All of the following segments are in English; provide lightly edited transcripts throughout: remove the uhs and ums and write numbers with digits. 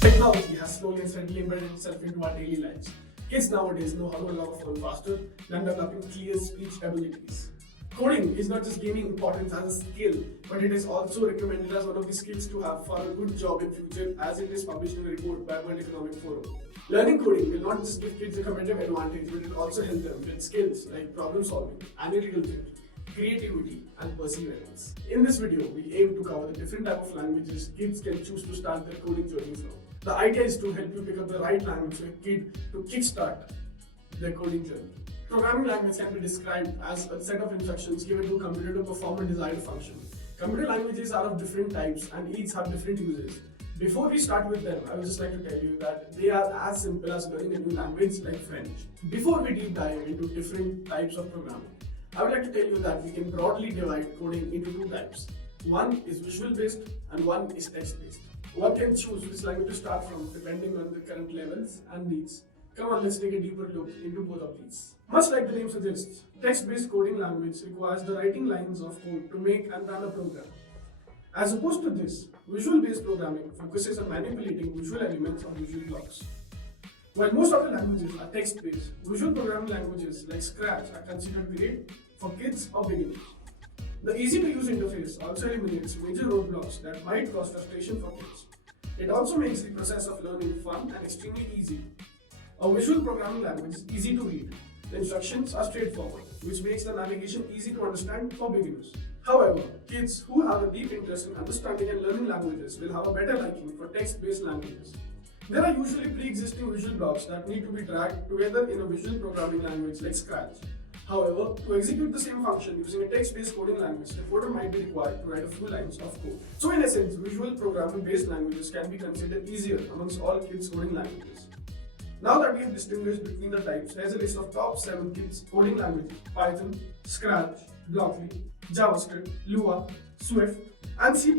Technology has slowly and steadily embedded itself into our daily lives. Kids nowadays know how to unlock a phone faster than developing clear speech abilities. Coding is not just gaining importance as a skill, but it is also recommended as one of the skills to have for a good job in future, as it is published in a report by World Economic Forum. Learning coding will not just give kids a competitive advantage, but it will also help them with skills like problem solving, analytical thinking, creativity, and perseverance. In this video, we aim to cover the different type of languages kids can choose to start their coding journey from. The idea is to help you pick up the right language for a kid to kickstart their coding journey. Programming language can be described as a set of instructions given to a computer to perform a desired function. Computer languages are of different types and each have different uses. Before we start with them, I would just like to tell you that they are as simple as learning a new language like French. Before we deep dive into different types of programming, I would like to tell you that we can broadly divide coding into two types. One is visual based and one is text based. One can choose which language to start from depending on the current levels and needs. Come on, let's take a deeper look into both of these. Much like the name suggests, text-based coding language requires the writing lines of code to make and run a program. As opposed to this, visual-based programming focuses on manipulating visual elements or visual blocks. While most of the languages are text-based, visual programming languages like Scratch are considered great for kids or beginners. The easy-to-use interface also eliminates major roadblocks that might cause frustration for kids. It also makes the process of learning fun and extremely easy. A visual programming language is easy to read. The instructions are straightforward, which makes the navigation easy to understand for beginners. However, kids who have a deep interest in understanding and learning languages will have a better liking for text-based languages. There are usually pre-existing visual blocks that need to be dragged together in a visual programming language like Scratch. However, to execute the same function using a text-based coding language, the coder might be required to write a few lines of code. So in essence, visual programming-based languages can be considered easier amongst all kids coding languages. Now that we have distinguished between the types, here's a list of top 7 kids coding languages: Python, Scratch, Blockly, JavaScript, Lua, Swift, and C++.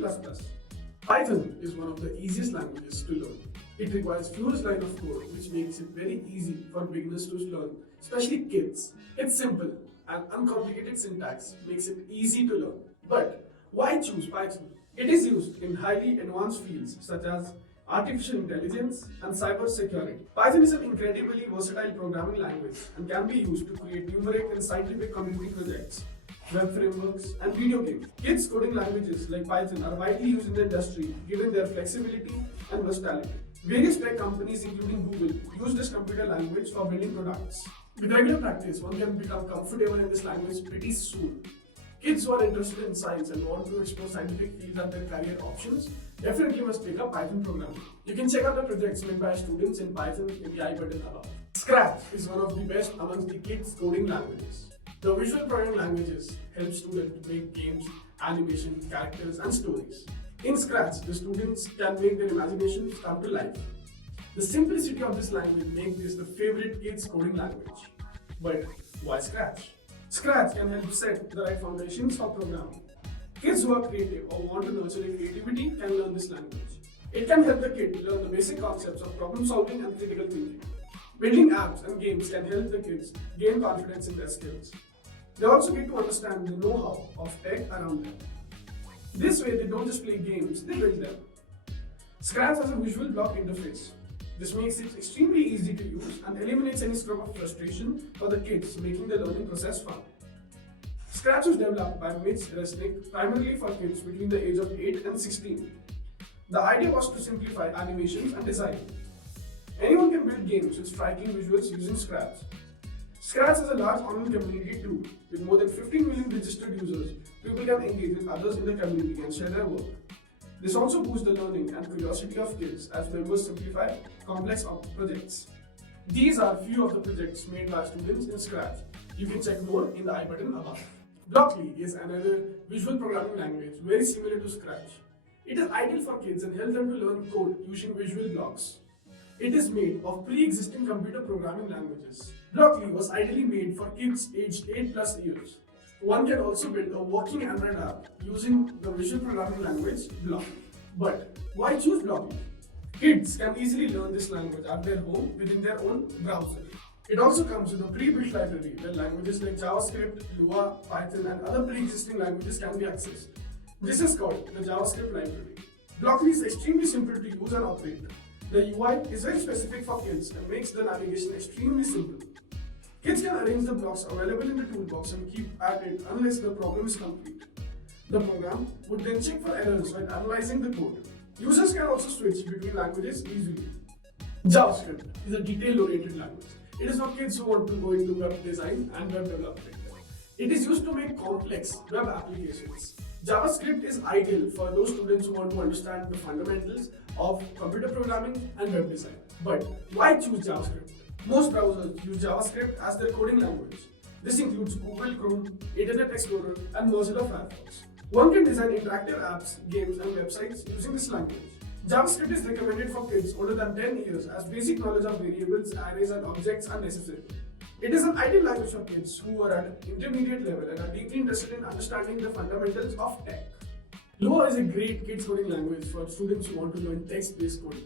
Python is one of the easiest languages to learn. It requires fewest line of code, which makes it very easy for beginners to learn, especially kids. It's simple and uncomplicated syntax makes it easy to learn. But why choose Python? It is used in highly advanced fields such as artificial intelligence and cyber security. Python is an incredibly versatile programming language and can be used to create numeric and scientific computing projects, web frameworks, and video games. Kids coding languages like Python are widely used in the industry given their flexibility and versatility. Various tech companies including Google use this computer language for building products. With regular practice, one can become comfortable in this language pretty soon. Kids who are interested in science and want to explore scientific fields as their career options definitely must take up Python programming. You can check out the projects made by students in Python in the I button above. Scratch is one of the best amongst the kids coding languages. The visual programming languages help students make games, animation, characters, and stories. In Scratch, the students can make their imaginations come to life. The simplicity of this language makes this the favorite kids coding language. But why Scratch? Scratch can help set the right foundations for programming. Kids who are creative or want to nurture their creativity can learn this language. It can help the kid learn the basic concepts of problem solving and critical thinking. Building apps and games can help the kids gain confidence in their skills. They also get to understand the know-how of tech around them. This way, they don't just play games, they build them. Scratch has a visual block interface. This makes it extremely easy to use and eliminates any scope of frustration for the kids, making the learning process fun. Scratch was developed by Mitch Resnick primarily for kids between the age of 8 and 16. The idea was to simplify animations and design. Anyone can build games with striking visuals using Scratch. Scratch has a large online community too. With more than 15 million registered users, people can engage with others in the community and share their work. This also boosts the learning and curiosity of kids as members simplify complex projects. These are few of the projects made by students in Scratch. You can check more in the I button above. Blockly is another visual programming language very similar to Scratch. It is ideal for kids and helps them to learn code using visual blocks. It is made of pre-existing computer programming languages. Blockly was ideally made for kids aged 8+ years. One can also build a working Android app using the visual programming language Blockly. But why choose Blockly? Kids can easily learn this language at their home within their own browser. It also comes with a pre-built library where languages like JavaScript, Lua, Python, and other pre-existing languages can be accessed. This is called the JavaScript library. Blockly is extremely simple to use and operate. The UI is very specific for kids and makes the navigation extremely simple. Kids can arrange the blocks available in the toolbox and keep at it unless the problem is complete. The program would then check for errors while analyzing the code. Users can also switch between languages easily. JavaScript is a detail-oriented language. It is for kids who want to go into web design and web development. It is used to make complex web applications. JavaScript is ideal for those students who want to understand the fundamentals of computer programming and web design. But why choose JavaScript? Most browsers use JavaScript as their coding language. This includes Google Chrome, Internet Explorer, and Mozilla Firefox. One can design interactive apps, games, and websites using this language. JavaScript is recommended for kids older than 10 years as basic knowledge of variables, arrays, and objects are necessary. It is an ideal language for kids who are at intermediate level and are deeply interested in understanding the fundamentals of tech. Lua is a great kids coding language for students who want to learn text-based coding.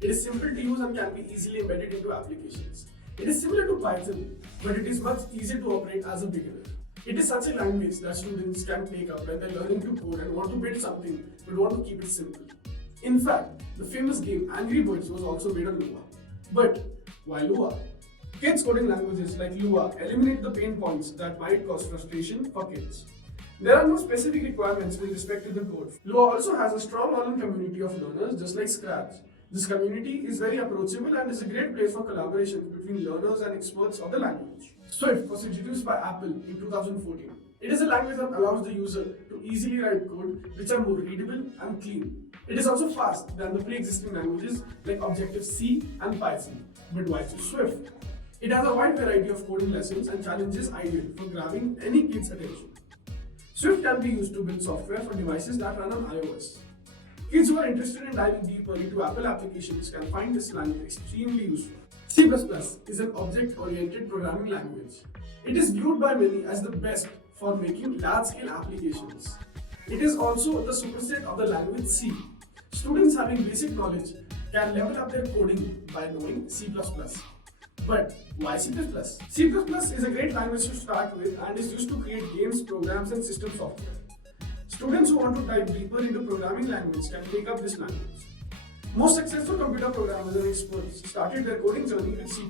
It is simple to use and can be easily embedded into applications. It is similar to Python, but it is much easier to operate as a beginner. It is such a language that students can take up when they are learning to code and want to build something but want to keep it simple. In fact, the famous game Angry Birds was also made on Lua. But why Lua? Kids coding languages like Lua eliminate the pain points that might cause frustration for kids. There are no specific requirements with respect to the code. Lua also has a strong online community of learners just like Scratch. This community is very approachable and is a great place for collaboration between learners and experts of the language. Swift was introduced by Apple in 2014. It is a language that allows the user to easily write code which are more readable and clean. It is also fast than the pre-existing languages like Objective-C and Python. But why choose Swift? It has a wide variety of coding lessons and challenges ideal for grabbing any kid's attention. Swift can be used to build software for devices that run on iOS. Kids who are interested in diving deeper into Apple applications can find this language extremely useful. C++ is an object-oriented programming language. It is viewed by many as the best for making large-scale applications. It is also the superset of the language C. Students having basic knowledge can level up their coding by knowing C++. But why C++? C++ is a great language to start with and is used to create games, programs, and system software. Students who want to dive deeper into programming language can take up this language. Most successful computer programmers and experts started their coding journey with C++.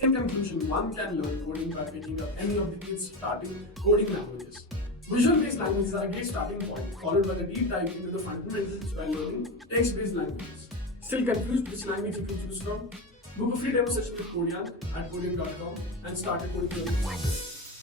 In conclusion, one can learn coding by picking up any of the kids' starting coding languages. Visual-based languages are a great starting point, followed by the deep dive into the fundamentals while learning text-based languages. Still confused which language you can choose from? Book a free demo session with Codeyoung at codeyoung.com and start a coding journey.